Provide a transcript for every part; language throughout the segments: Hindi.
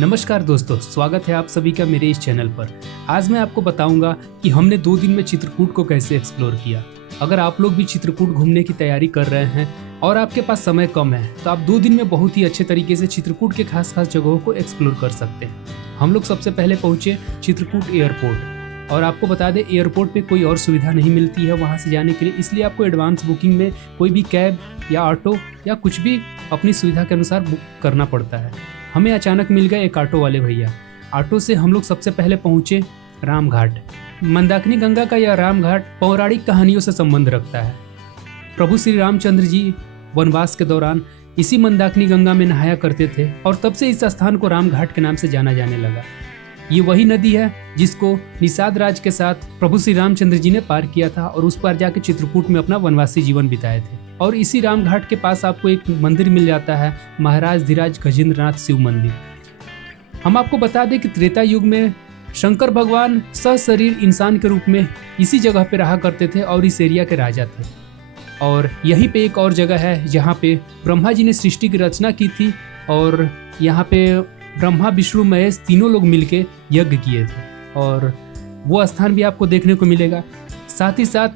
नमस्कार दोस्तों, स्वागत है आप सभी का मेरे इस चैनल पर। आज मैं आपको बताऊंगा कि हमने 2 दिन में चित्रकूट को कैसे एक्सप्लोर किया। अगर आप लोग भी चित्रकूट घूमने की तैयारी कर रहे हैं और आपके पास समय कम है तो आप 2 दिन में बहुत ही अच्छे तरीके से चित्रकूट के खास जगहों को एक्सप्लोर कर सकते हैं। हम लोग सबसे पहले पहुंचे चित्रकूट एयरपोर्ट, और आपको बता दें एयरपोर्ट पे कोई और सुविधा नहीं मिलती है वहाँ से जाने के लिए, इसलिए आपको एडवांस बुकिंग में कोई भी कैब या ऑटो या कुछ भी अपनी सुविधा के अनुसार बुक करना पड़ता है। हमें अचानक मिल गए एक ऑटो वाले भैया। ऑटो से हम लोग सबसे पहले पहुँचे रामघाट। मंदाकिनी गंगा का यह रामघाट पौराणिक कहानियों से संबंध रखता है। प्रभु श्री रामचंद्र जी वनवास के दौरान इसी मंदाकिनी गंगा में नहाया करते थे और तब से इस स्थान को रामघाट के नाम से जाना जाने लगा। ये वही नदी है जिसको निषाद राज के साथ प्रभु श्री रामचंद्र जी ने पार किया था और उस पार जाके चित्रकूट में अपना वनवासी जीवन बिताए थे। और इसी रामघाट के पास आपको एक मंदिर मिल जाता है, महाराज धीराज गजेंद्रनाथ शिव मंदिर। हम आपको बता दें कि त्रेता युग में शंकर भगवान सशरीर इंसान के रूप में इसी जगह पे रहा करते थे और इस एरिया के राजा थे। और यहीं पे एक और जगह है जहाँ पे ब्रह्मा जी ने सृष्टि की रचना की थी और यहाँ पे ब्रह्मा विष्णु महेश तीनों लोग मिलके यज्ञ किए थे, और वो स्थान भी आपको देखने को मिलेगा। साथ ही साथ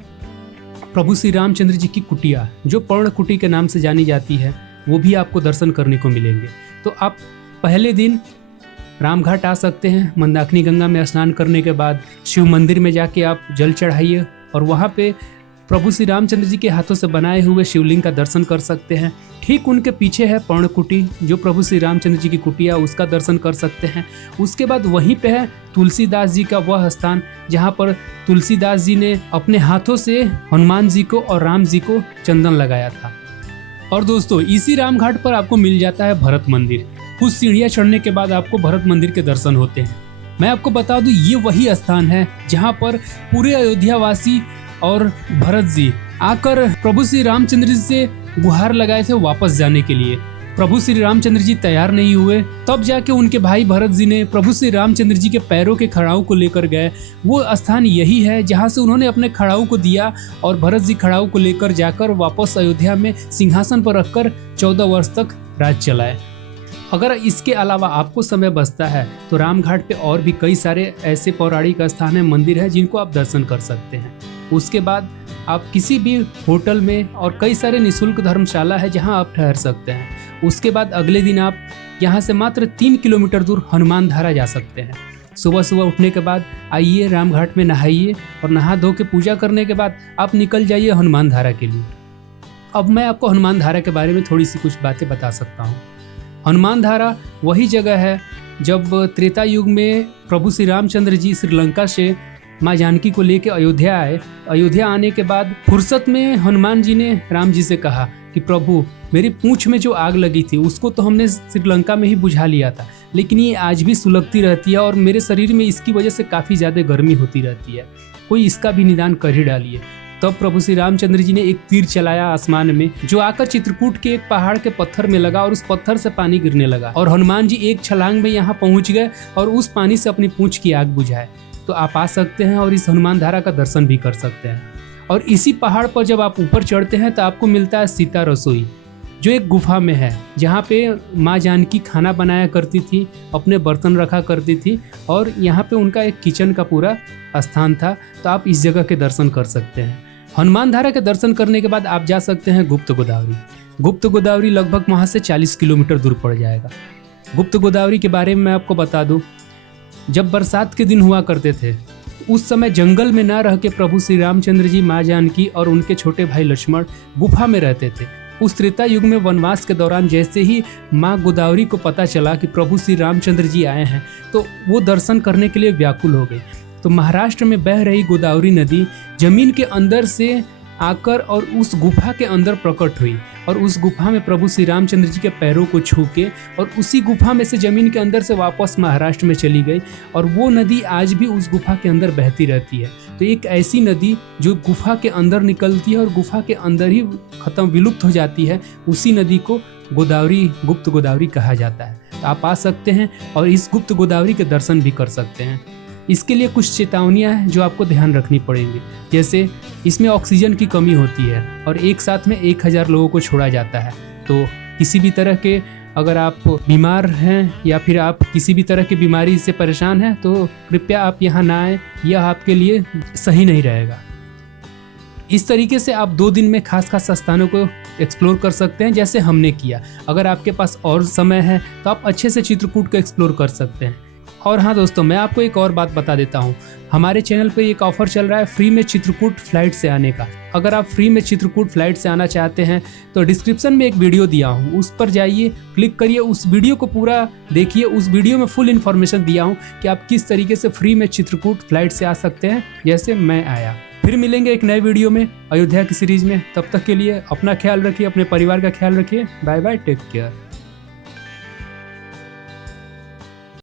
प्रभु श्री रामचंद्र जी की कुटिया, जो पर्णकुटी के नाम से जानी जाती है, वो भी आपको दर्शन करने को मिलेंगे। तो आप पहले दिन रामघाट आ सकते हैं। मंदाकिनी गंगा में स्नान करने के बाद शिव मंदिर में जाके आप जल चढ़ाइए और वहाँ पे प्रभु श्री रामचंद्र जी के हाथों से बनाए हुए शिवलिंग का दर्शन कर सकते हैं। ठीक उनके पीछे है पर्णकुटी, जो प्रभु श्री रामचंद्र जी की कुटिया, उसका दर्शन कर सकते हैं। उसके बाद वहीं पे है तुलसीदास जी का वह स्थान जहाँ पर तुलसीदास जी ने अपने हाथों से हनुमान जी को और राम जी को चंदन लगाया था। और दोस्तों इसी रामघाट पर आपको मिल जाता है भरत मंदिर। कुछ सीढ़ियाँ चढ़ने के बाद आपको भरत मंदिर के दर्शन होते हैं। मैं आपको बता दूं ये वही स्थान है जहाँ पर पूरे अयोध्यावासी और भरत जी आकर प्रभु श्री रामचंद्र जी से गुहार लगाए थे वापस जाने के लिए। प्रभु श्री रामचंद्र जी तैयार नहीं हुए, तब जाके उनके भाई भरत जी ने प्रभु श्री रामचंद्र जी के पैरों के खड़ाऊ को लेकर गए। वो स्थान यही है जहाँ से उन्होंने अपने खड़ाऊ को दिया और भरत जी खड़ाऊ को लेकर जाकर वापस अयोध्या में सिंहासन पर रखकर 14 वर्ष तक राज चलाए। अगर इसके अलावा आपको समय बचता है तो रामघाट पे और भी कई सारे ऐसे पौराणिक स्थान है, मंदिर है जिनको आप दर्शन कर सकते हैं। उसके बाद आप किसी भी होटल में, और कई सारे निःशुल्क धर्मशाला है जहां आप ठहर सकते हैं। उसके बाद अगले दिन आप यहां से मात्र 3 किलोमीटर दूर हनुमान धारा जा सकते हैं। सुबह सुबह उठने के बाद आइए रामघाट में नहाइए और नहा धो के पूजा करने के बाद आप निकल जाइए हनुमान धारा के लिए। अब मैं आपको हनुमान धारा के बारे में थोड़ी सी कुछ बातें बता सकता हूँ। हनुमान धारा वही जगह है जब त्रेता युग में प्रभु श्री रामचंद्र जी श्रीलंका से माँ जानकी को लेकर अयोध्या आए। अयोध्या आने के बाद फुर्सत में हनुमान जी ने राम जी से कहा कि प्रभु, मेरी पूंछ में जो आग लगी थी उसको तो हमने श्रीलंका में ही बुझा लिया था, लेकिन ये आज भी सुलगती रहती है और मेरे शरीर में इसकी वजह से काफ़ी ज़्यादा गर्मी होती रहती है, कोई इसका भी निदान कर ही डालिए। तब प्रभु श्री रामचंद्र जी ने एक तीर चलाया आसमान में, जो आकर चित्रकूट के एक पहाड़ के पत्थर में लगा और उस पत्थर से पानी गिरने लगा और हनुमान जी एक छलांग में यहाँ पहुँच गए और उस पानी से अपनी पूंछ की आग बुझाए। तो आप आ सकते हैं और इस हनुमान धारा का दर्शन भी कर सकते हैं। और इसी पहाड़ पर जब आप ऊपर चढ़ते हैं तो आपको मिलता है सीता रसोई, जो एक गुफा में है, जहाँ पे माँ जानकी खाना बनाया करती थी, अपने बर्तन रखा करती थी और यहाँ पे उनका एक किचन का पूरा स्थान था। तो आप इस जगह के दर्शन कर सकते हैं। हनुमान धारा के दर्शन करने के बाद आप जा सकते हैं गुप्त गोदावरी। गुप्त गोदावरी लगभग वहाँ से 40 किलोमीटर दूर पड़ जाएगा। गुप्त गोदावरी के बारे में मैं आपको बता दूँ, जब बरसात के दिन हुआ करते थे उस समय जंगल में ना रह के प्रभु श्री रामचंद्र जी, माँ जानकी और उनके छोटे भाई लक्ष्मण गुफा में रहते थे। उस त्रेता युग में वनवास के दौरान जैसे ही माँ गोदावरी को पता चला कि प्रभु श्री रामचंद्र जी आए हैं तो वो दर्शन करने के लिए व्याकुल हो गई। तो महाराष्ट्र में बह रही गोदावरी नदी जमीन के अंदर से आकर और उस गुफा के अंदर प्रकट हुई और उस गुफा में प्रभु श्री रामचंद्र जी के पैरों को छू के और उसी गुफा में से जमीन के अंदर से वापस महाराष्ट्र में चली गई और वो नदी आज भी उस गुफा के अंदर बहती रहती है। तो एक ऐसी नदी जो गुफा के अंदर निकलती है और गुफा के अंदर ही खत्म विलुप्त हो जाती है, उसी नदी को गोदावरी, गुप्त गोदावरी कहा जाता है। तो आप आ सकते हैं और इस गुप्त गोदावरी के दर्शन भी कर सकते हैं। इसके लिए कुछ चेतावनियां हैं जो आपको ध्यान रखनी पड़ेंगी, जैसे इसमें ऑक्सीजन की कमी होती है और एक साथ में 1000 लोगों को छोड़ा जाता है। तो किसी भी तरह के अगर आप बीमार हैं या फिर आप किसी भी तरह की बीमारी से परेशान हैं तो कृपया आप यहाँ ना आए, यह आपके लिए सही नहीं रहेगा। इस तरीके से आप 2 दिन में खास स्थानों को एक्सप्लोर कर सकते हैं जैसे हमने किया। अगर आपके पास और समय है तो आप अच्छे से चित्रकूट को एक्सप्लोर कर सकते हैं। और हाँ दोस्तों, मैं आपको एक और बात बता देता हूँ, हमारे चैनल पे एक ऑफर चल रहा है फ्री में चित्रकूट फ्लाइट से आने का। अगर आप फ्री में चित्रकूट फ्लाइट से आना चाहते हैं तो डिस्क्रिप्शन में एक वीडियो दिया हूँ, उस पर जाइए, क्लिक करिए, उस वीडियो को पूरा देखिए। उस वीडियो में फुल इन्फॉर्मेशन दिया हूँ कि आप किस तरीके से फ्री में चित्रकूट फ्लाइट से आ सकते हैं जैसे मैं आया। फिर मिलेंगे एक नए वीडियो में अयोध्या की सीरीज में। तब तक के लिए अपना ख्याल रखिए, अपने परिवार का ख्याल रखिए। Bye bye, take care.